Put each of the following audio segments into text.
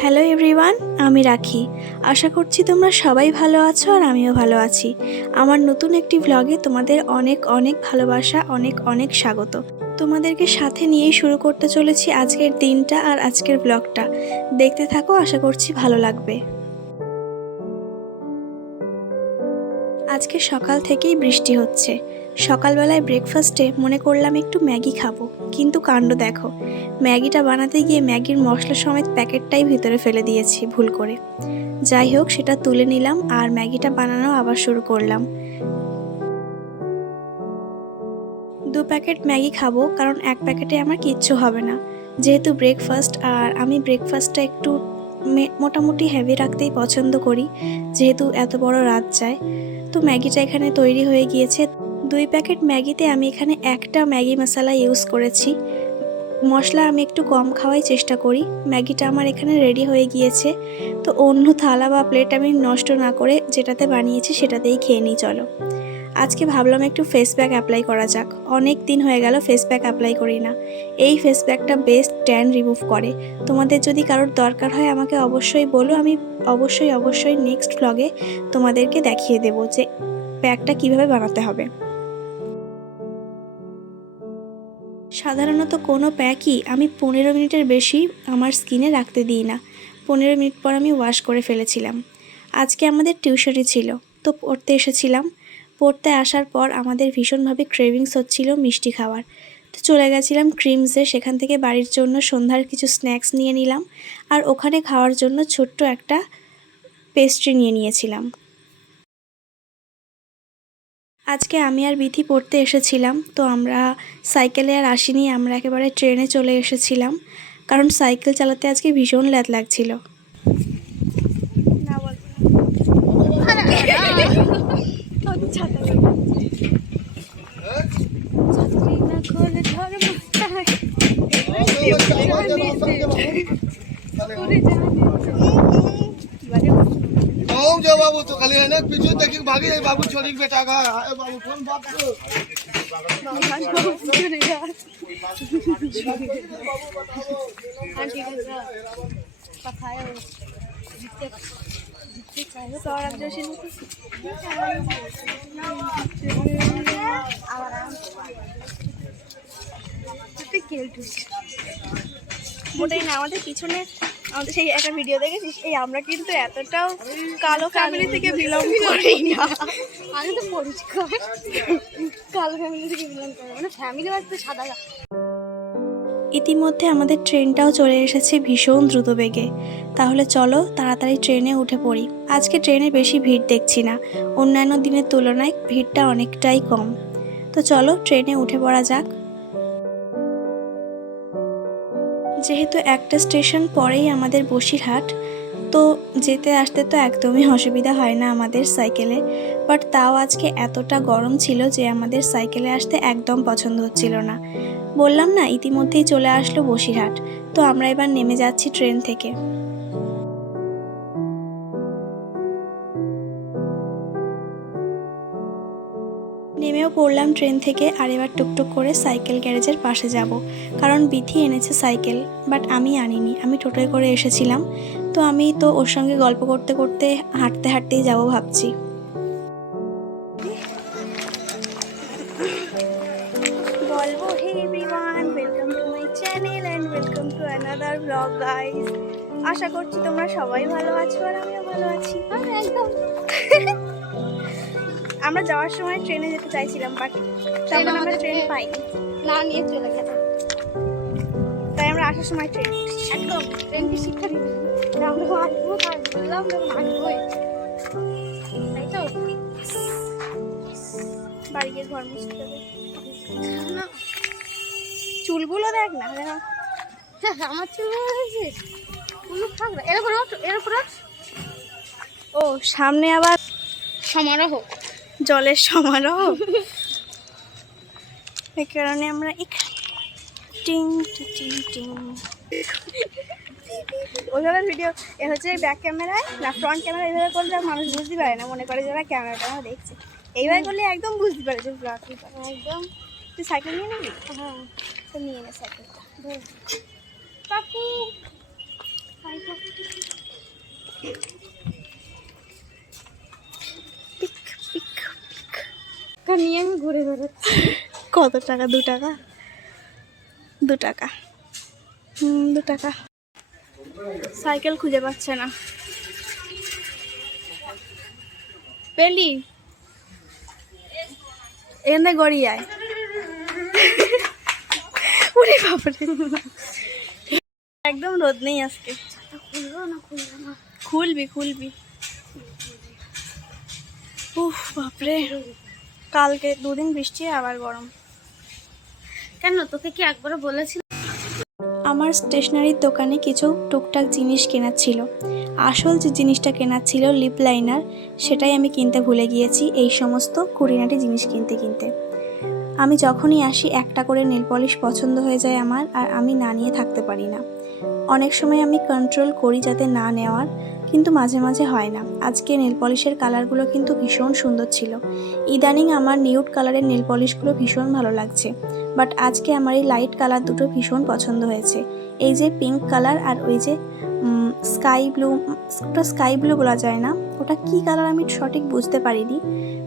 Hello everyone, আমি রাখি। আশা করছি তোমরা সবাই ভালো আছো আর আমিও ভালো আছি। আমার নতুন একটি ভ্লগে তোমাদের অনেক অনেক ভালোবাসা, অনেক অনেক স্বাগত। তোমাদেরকে সাথে নিয়েই শুরু করতে চলেছি আজকের দিনটা আর আজকের ব্লগটা দেখতে থাকো, আশা করছি ভালো লাগবে। আজকে সকাল থেকেই বৃষ্টি হচ্ছে। সকালবেলায় ব্রেকফাস্টে মনে করলাম একটু ম্যাগি খাব, কিন্তু কাণ্ড দেখো। ম্যাগিটা বানাতে গিয়ে ম্যাগির মশলা সমেত প্যাকেটটাই ভিতরে ফেলে দিয়েছি, ভুল করে। যাই হোক, সেটা তুলে নিলাম আর ম্যাগিটা বানানো আবার শুরু করলাম। দু প্যাকেট ম্যাগি খাব, কারণ এক প্যাকেটে আমার কিচ্ছু হবে না। যেহেতু ব্রেকফাস্ট আর আমি ব্রেকফাস্টটা একটু মোটামুটি হেভি রাখতেই পছন্দ করি, যেহেতু এত বড় রাত যায়। তো ম্যাগিটা এখানে তৈরি হয়ে গিয়েছে। দুই প্যাকেট ম্যাগিতে আমি এখানে একটা ম্যাগি মশলা ইউজ করেছি। মশলা আমি একটু কম খাওয়াই চেষ্টা করি। ম্যাগিটা আমার এখানে রেডি হয়ে গিয়েছে। তো অন্য থালা বা প্লেট আমি নষ্ট না করে যেটাতে বানিয়েছি সেটাতেই খেয়ে নিই, চলো। আজকে ভাবলাম একটু ফেস প্যাক অ্যাপ্লাই করা যাক। অনেক দিন হয়ে গেল ফেস প্যাক অ্যাপ্লাই করি না। এই ফেস প্যাকটা বেস্ট ট্যান রিমুভ করে। তোমাদের যদি কারোর দরকার হয় আমাকে অবশ্যই বলো, আমি অবশ্যই অবশ্যই নেক্সট ভ্লগে তোমাদেরকে দেখিয়ে দেবো যে প্যাকটা কীভাবে বানাতে হবে। সাধারণত কোনো প্যাকই আমি পনেরো মিনিটের বেশি আমার স্কিনে রাখতে দিই না। পনেরো মিনিট পর আমি ওয়াশ করে ফেলেছিলাম। আজকে আমাদের টিউশনি ছিল, তো পড়তে এসেছিলাম। পড়তে আসার পর আমাদের ভীষণভাবে ক্রেভিংস হচ্ছিল মিষ্টি খাওয়ার। তো চলে গেছিলাম ক্রিমসে, সেখান থেকে বাড়ির জন্য সন্ধ্যার কিছু স্ন্যাক্স নিয়ে নিলাম আর ওখানে খাওয়ার জন্য ছোট্ট একটা পেস্ট্রি নিয়ে নিয়েছিলাম। আজকে আমি আর বিথি পড়তে এসেছিলাম, তো আমরা সাইকেলে আর আসিনি, আমরা একেবারে ট্রেনে চলে এসেছিলাম, কারণ সাইকেল চালাতে আজকে ভীষণ ল্যাদ লাগছিল। खोल जो बाबू तो खाली है ना पीछे तक भागी है। बाबू छोड़ी बेटा का अरे बाबू कौन बात करो आंटी का पकाया মোটাই না, আমাদের পিছনে, আমাদের সেই একটা ভিডিও দেখেছিস? এই আমরা কিন্তু এতটাও কালো ফ্যামিলি থেকে বিলং করি না। আমি তো পরিষ্কার। কালো ফ্যামিলি থেকে বিলং করে মানে ফ্যামিলি বাজতে সাদা ইতিমধ্যে আমাদের ট্রেনটাও চলে এসেছে ভীষণ দ্রুত বেগে তাহলে চলো তাড়াতাড়ি ট্রেনে উঠে পড়ি। আজকে ট্রেনে বেশি ভিড় দেখছি না। অন্যান্য দিনের তুলনায় ভিড়টা অনেকটাই কম। তো চলো ট্রেনে উঠে পড়া যাক। যেহেতু একটা স্টেশন পরেই আমাদের বসিরহাট তো যেতে আসতে তো একদমই অসুবিধা হয় না আমাদের সাইকেলে। বাট তাও আজকে এতটা গরম ছিল যে আমাদের সাইকেলে আসতে একদম পছন্দ হচ্ছিল না। বললাম না, ইতিমধ্যেই চলে আসলো বসিরহাট। তো আমরা এবার নেমে যাচ্ছি ট্রেন থেকে। নেমেও পড়লাম ট্রেন থেকে আর এবার টুকটুক করে সাইকেল গ্যারেজের পাশে যাব। কারণ বিথি এনেছে সাইকেল, বাট আমি আনিনি। আমি টোটোয় করে এসেছিলাম। তো আমি তো ওর সঙ্গে গল্প করতে করতে হাঁটতে হাঁটতেই যাব ভাবছি। বলব hey everyone welcome to my channel and welcome to another blog guys আশা করছি তোমরা সবাই ভালো আছো আর আমিও ভালো আছি। একদম। আমরা যাওয়ার সময় ট্রেনে যেতে চাইছিলাম বাট তখন আমরা ট্রেন পাইনি না নিয়ে চলে গেছে তাই আমরা আসার সময় ট্রেন একদম। ট্রেনকে শিক্ষা দিবে আমরা আসব তার বললাম আসবোই তাই তো বাড়ি গিয়ে ঘর মুছতে হবে না চুলগুলো দেখ না দেখো হ্যাঁ, আমার চুল হয়েছে। কোনো থাক না। এরকম এরকম ও সামনে আবার সমারোহ। জলের সমারোহ। এই কারণে আমরা টিং টিং টিং। ওইভাবে ভিডিও এ হচ্ছে ব্যাক ক্যামেরায় না ফ্রন্ট ক্যামেরা এইভাবে করলে মানুষ বুঝতে পারে না মনে করে যারা ক্যামেরাটা আমরা দেখছে। এইভাবে করলে একদম বুঝতে পারে যে ব্লগ একদম। তুই সাইকেল নিয়ে নিবি? হ্যাঁ। তো নিয়ে নে সাইকেলটা পিক পিক। তা নিয়ে আমি ঘুরে বেড়াচ্ছি। কত টাকা? দু টাকা? দু টাকা। দু টাকা। সাইকেল খুঁজে পাচ্ছে না। পেলি? এখান থেকে গড়িয়ে আয় উরে বাপরে। একদম রোদ নেই আজকে। খুলবি খুলবি। উফ বাপরে। কালকে দুদিন বৃষ্টি, আবার গরম। কেন? তোকে কি একবারও বলেছিল আমার স্টেশনারির দোকানে কিছু টুকটাক জিনিস কেনার ছিল। আসল যে জিনিসটা কেনার ছিল লিপ লাইনার সেটাই আমি কিনতে ভুলে গিয়েছি এই সমস্ত কুড়িনাটি জিনিস কিনতে কিনতে। আমি যখনই আসি, একটা করে নেল পলিশ পছন্দ হয়ে যায় আমার আর আমি না নিয়ে থাকতে পারি না। অনেক সময় আমি কন্ট্রোল করি যাতে না নেওয়ার। কিন্তু মাঝে মাঝে হয় না। আজকে নেল পলিশের কালারগুলো কিন্তু ভীষণ সুন্দর ছিল। ইদানিং আমার নিউট কালারের নেল পলিশগুলো ভীষণ ভালো লাগছে। বাট আজকে আমার এই লাইট কালার দুটো ভীষণ পছন্দ হয়েছে। এই যে পিঙ্ক কালার আর ওই যে স্কাই ব্লু ওটা স্কাই ব্লু বলা যায় না? ওটা কি কালার আমি সঠিক বুঝতে পারিনি।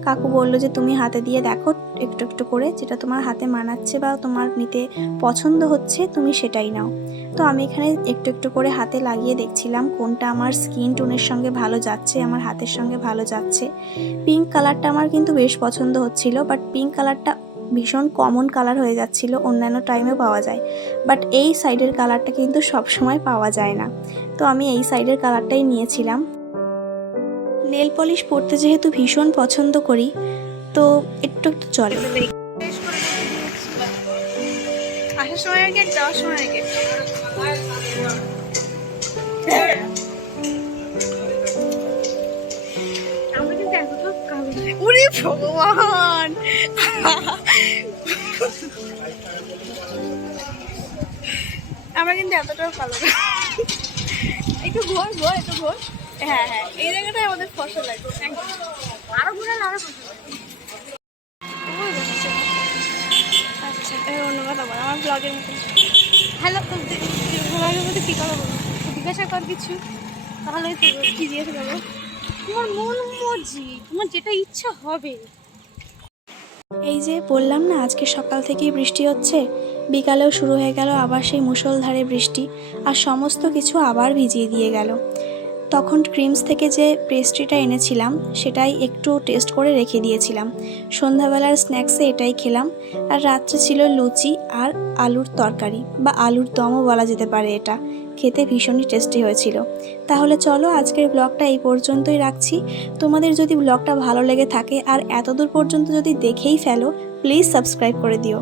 কাকু বলল যে, তুমি হাতে দিয়ে দেখো একটু একটু করে যেটা তোমার হাতে মানাচ্ছে বা তোমার নিতে পছন্দ হচ্ছে, তুমি সেটাই নাও। তো আমি এখানে একটু একটু করে হাতে লাগিয়ে দেখছিলাম কোনটা আমার স্কিন টোনের সঙ্গে ভালো যাচ্ছে, আমার হাতের সঙ্গে ভালো যাচ্ছে। পিঙ্ক কালারটা আমার কিন্তু বেশ পছন্দ হচ্ছিল, বাট পিঙ্ক কালারটা ভীষণ কমন কালার হয়ে যাচ্ছিল, অন্যান্য টাইমে পাওয়া যায়। বাট এই সাইডের কালারটা কিন্তু সব সময় পাওয়া যায় না। তো আমি এই সাইডের কালারটাই নিয়েছিলাম। নেল পলিশ পরতে যেহেতু ভীষণ পছন্দ করি, তো একটু একটু চলে। আসার সময় ভগবান! আমরা কিন্তু এতটাও ভালো একটু ঘোর ঘোর, একটু ঘোর। হ্যাঁ হ্যাঁ এই জায়গাটায় আমাদের ফসল লাগবে আরও ঘুরে আরও আচ্ছা আমার ব্লগের মতো। হ্যালো ঘোরার মধ্যে কি কথা বলব জিজ্ঞাসা কর কিছু তাহলে তো করব তোমার মন মর্জি তোমার যেটা ইচ্ছা হবে। এই যে বললাম না আজকে সকাল থেকেই বৃষ্টি হচ্ছে বিকালেও শুরু হয়ে গেল আবার সেই মুষলধারে বৃষ্টি আর সমস্ত কিছু আবার ভিজিয়ে দিয়ে গেল। তখন ক্রিমস থেকে যে পেস্ট্রিটা এনেছিলাম, সেটাই একটু টেস্ট করে রেখে দিয়েছিলাম। সন্ধ্যাবেলার স্ন্যাক্সে এটাই খেলাম। আর রাত্রে ছিল লুচি আর আলুর তরকারি, বা আলুর দমও বলা যেতে পারে এটা। খেতে ভীষণই টেস্টি হয়েছিল। তাহলে চলো আজকের ব্লগটা এই পর্যন্তই রাখছি। তোমাদের যদি ব্লগটা ভালো লেগে থাকে আর এতদূর পর্যন্ত যদি দেখেই ফেলো, প্লিজ সাবস্ক্রাইব করে দিও।